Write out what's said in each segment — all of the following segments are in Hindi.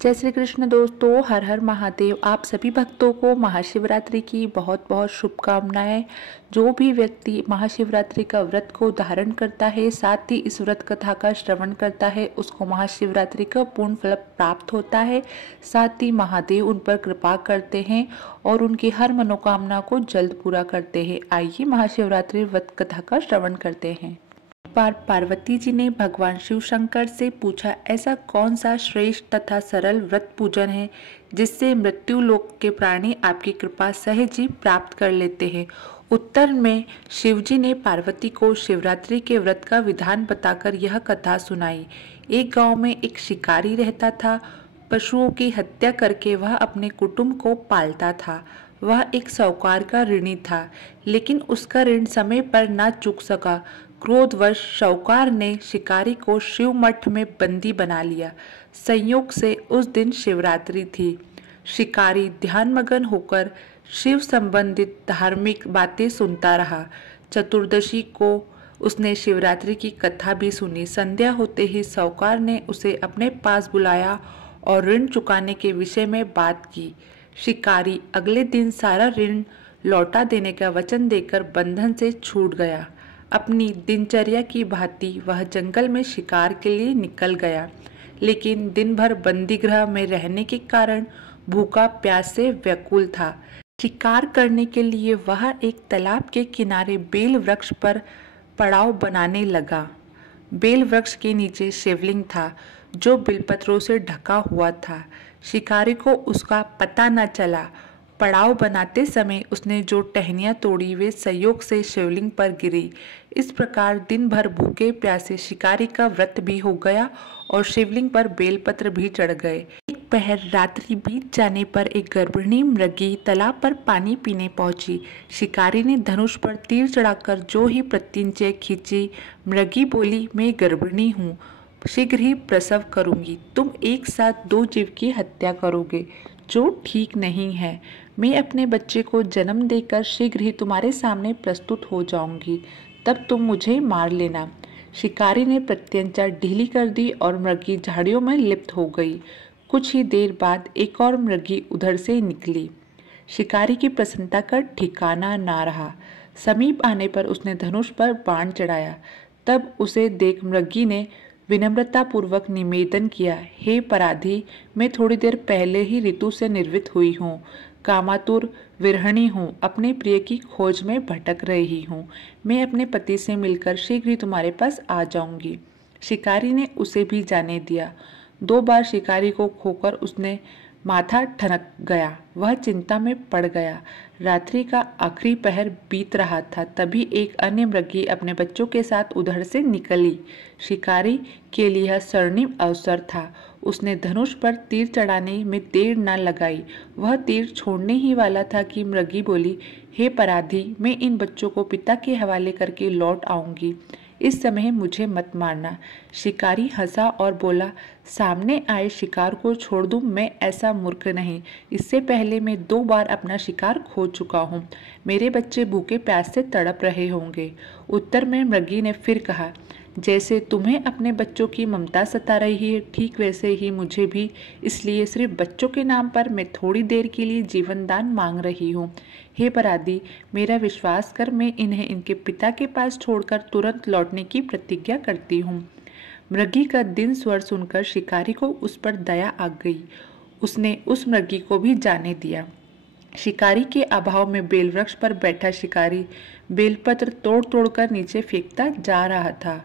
जय श्री कृष्ण दोस्तों, हर हर महादेव। आप सभी भक्तों को महाशिवरात्रि की बहुत बहुत शुभकामनाएं। जो भी व्यक्ति महाशिवरात्रि का व्रत को धारण करता है, साथ ही इस व्रत कथा का श्रवण करता है, उसको महाशिवरात्रि का पूर्ण फल प्राप्त होता है। साथ ही महादेव उन पर कृपा करते हैं और उनकी हर मनोकामना को जल्द पूरा करते हैं। आइए महाशिवरात्रि व्रत कथा का श्रवण करते हैं। बार पार्वती जी ने भगवान शिव शंकर से पूछा, ऐसा कौन सा श्रेष्ठ तथा सरल व्रत पूजन है जिससे मृत्यु लोक के प्राणी आपकी कृपा सहज ही प्राप्त कर लेते हैं। उत्तर में शिव जी ने पार्वती को शिवरात्रि के व्रत का विधान बताकर यह कथा सुनाई। एक गांव में एक शिकारी रहता था। पशुओं की हत्या करके वह अपने कुटुंब को पालता था। वह एक साहूकार का ऋणी था, लेकिन उसका ऋण समय पर न चुक सका। क्रोधवश साहूकार ने शिकारी को शिव मठ में बंदी बना लिया। संयोग से उस दिन शिवरात्रि थी। शिकारी ध्यानमग्न होकर शिव संबंधित धार्मिक बातें सुनता रहा। चतुर्दशी को उसने शिवरात्रि की कथा भी सुनी। संध्या होते ही साहूकार ने उसे अपने पास बुलाया और ऋण चुकाने के विषय में बात की। शिकारी अगले दिन सारा ऋण लौटा देने का वचन देकर बंधन से छूट गया। अपनी दिनचर्या की भांति वह जंगल में शिकार के लिए निकल गया, लेकिन दिन भर बंदी गृह में रहने के कारण भूखा प्यास से व्याकुल था। शिकार करने के लिए वह एक तालाब के किनारे बेल वृक्ष पर पड़ाव बनाने लगा। बेल वृक्ष के नीचे शिवलिंग था जो बिलपत्रों से ढका हुआ था। शिकारी को उसका पता न चला। पड़ाव बनाते समय उसने जो टहनियाँ तोड़ी वे संयोग से शिवलिंग पर गिरी। इस प्रकार दिन भर भूखे प्यासे शिकारी का व्रत भी हो गया और शिवलिंग पर बेलपत्र भी चढ़ गए। एक पहर रात्रि बीत जाने पर एक गर्भिणी मृगी तालाब पर पानी पीने पहुंची। शिकारी ने धनुष पर तीर चढ़ाकर जो ही प्रत्यंचा खींची। मृगी बोली, मैं गर्भिणी हूँ, शीघ्र ही प्रसव करूंगी। तुम एक साथ दो जीव की हत्या करोगे, जो ठीक नहीं है। मैं अपने बच्चे को जन्म देकर शीघ्र ही तुम्हारे सामने प्रस्तुत हो जाऊंगी, तब तुम मुझे मार लेना। शिकारी ने प्रत्यंचा ढीली कर दी और मृगी झाड़ियों में लिप्त हो गई। कुछ ही देर बाद एक और मृगी उधर से निकली। शिकारी की प्रसन्नता का ठिकाना ना रहा। समीप आने पर उसने धनुष पर बाण चढ़ाया। तब उसे देख मृगी ने विनम्रता पूर्वक निवेदन किया, हे पराधी, मैं थोड़ी देर पहले ही ऋतु से निर्वित हुई हूँ। कामातुर विरहिणी हूँ, अपने प्रिय की खोज में भटक रही हूँ। मैं अपने पति से मिलकर शीघ्र ही तुम्हारे पास आ जाऊंगी। शिकारी ने उसे भी जाने दिया। 2 बार शिकारी को खोकर उसने माथा ठनक गया। वह चिंता में पड़ गया। रात्रि का आखिरी पहर बीत रहा था। तभी एक अन्य मृगी अपने बच्चों के साथ उधर से निकली। शिकारी के लिए यह स्वर्णिम अवसर था। उसने धनुष पर तीर चढ़ाने में देर न लगाई। वह तीर छोड़ने ही वाला था कि मृगी बोली, हे पराधी, मैं इन बच्चों को पिता के हवाले करके लौट आऊंगी। इस समय मुझे मत मारना। शिकारी हंसा और बोला, सामने आए शिकार को छोड़ दूं? मैं ऐसा मूर्ख नहीं। इससे पहले मैं 2 बार अपना शिकार खो चुका हूँ। मेरे बच्चे भूखे प्यास से तड़प रहे होंगे। उत्तर में मृगी ने फिर कहा, जैसे तुम्हें अपने बच्चों की ममता सता रही है, ठीक वैसे ही मुझे भी। इसलिए सिर्फ बच्चों के नाम पर मैं थोड़ी देर के लिए जीवन दान मांग रही हूँ। हे पराधी, मेरा विश्वास कर, मैं इन्हें इनके पिता के पास छोड़कर तुरंत लौटने की प्रतिज्ञा करती हूँ। मृगी का दिन स्वर सुनकर शिकारी को उस पर दया आ गई। उसने उस मृगी को भी जाने दिया। शिकारी के अभाव में बेलवृक्ष पर बैठा शिकारी बेलपत्र तोड़ तोड़कर नीचे फेंकता जा रहा था।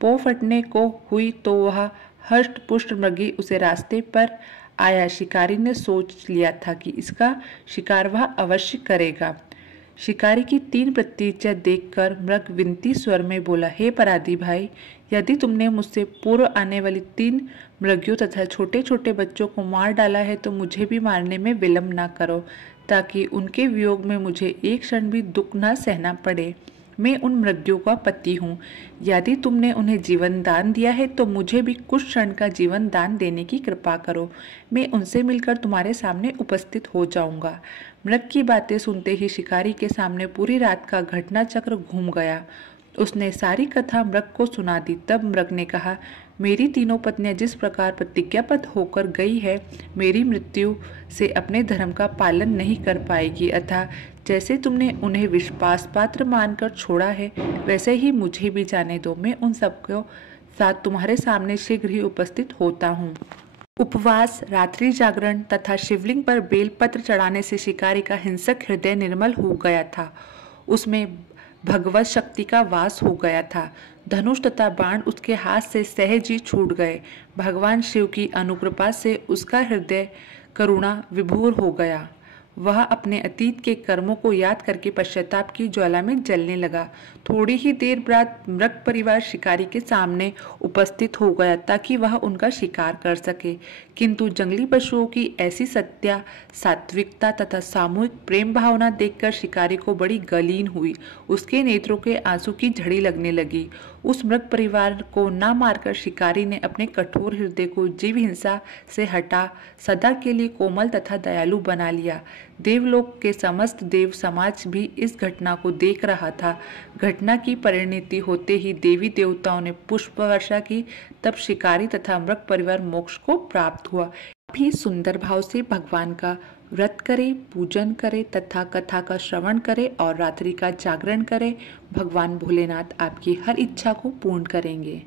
पौ फटने को हुई तो वह हष्ट पुष्ट मृगी उसे रास्ते पर आया। शिकारी ने सोच लिया था कि इसका शिकार वह अवश्य करेगा। शिकारी की 3 प्रतीक्षा देखकर मृग विनती स्वर में बोला, हे पराधी भाई, यदि तुमने मुझसे पूर्व आने वाली 3 मृगियों तथा छोटे छोटे बच्चों को मार डाला है तो मुझे भी मारने में विलंब ना करो, ताकि उनके वियोग में मुझे एक क्षण भी दुख न सहना पड़े। मैं उन मृगियों का पति हूँ। यदि तुमने उन्हें जीवन दान दिया है तो मुझे भी कुछ क्षण का जीवन दान देने की कृपा करो। मैं उनसे मिलकर तुम्हारे सामने उपस्थित हो जाऊंगा। मृग की बातें सुनते ही शिकारी के सामने पूरी रात का घटना चक्र घूम गया। उसने सारी कथा मृग को सुना दी। तब मृग ने कहा, मेरी तीनों पत्नियां जिस प्रकार प्रतिज्ञाबद्ध होकर गई है, मेरी मृत्यु से अपने धर्म का पालन नहीं कर पाएगी, अतः जैसे तुमने उन्हें विश्वास पात्र मानकर छोड़ा है, वैसे ही मुझे भी जाने दो। मैं उन सबको साथ तुम्हारे सामने शीघ्र ही उपस्थित होता हूँ। उपवास, रात्रि जागरण तथा शिवलिंग पर बेलपत्र चढ़ाने से शिकारी का हिंसक हृदय निर्मल हो गया था। उसमें भगवत शक्ति का वास हो गया था। धनुष तथा बाण उसके हाथ से सहज ही छूट गए। भगवान शिव की अनुकृपा से उसका हृदय करुणा विभोर हो गया। वह अपने अतीत के कर्मों को याद करके पश्चाताप की ज्वाला में जलने लगा। थोड़ी ही देर बाद मृग परिवार शिकारी के सामने उपस्थित हो गया ताकि वह उनका शिकार कर सके, किंतु जंगली पशुओं की ऐसी सत्या, सात्विकता तथा सामूहिक प्रेम भावना देखकर शिकारी को बड़ी गलीन हुई। उसके नेत्रों के आंसू की झड़ी लगने लगी। उस मृग परिवार को न मारकर शिकारी ने अपने कठोर हृदय को जीव हिंसा से हटा सदा के लिए कोमल तथा दयालु बना लिया। देवलोक के समस्त देव समाज भी इस घटना को देख रहा था। घटना की परिणति होते ही देवी देवताओं ने पुष्प वर्षा की, तब शिकारी तथा मृग परिवार मोक्ष को प्राप्त हुआ। भी सुंदर भाव से भगवान का व्रत करे, पूजन करे तथा कथा का श्रवण करे और रात्रि का जागरण करे। भगवान भोलेनाथ आपकी हर इच्छा को पूर्ण करेंगे।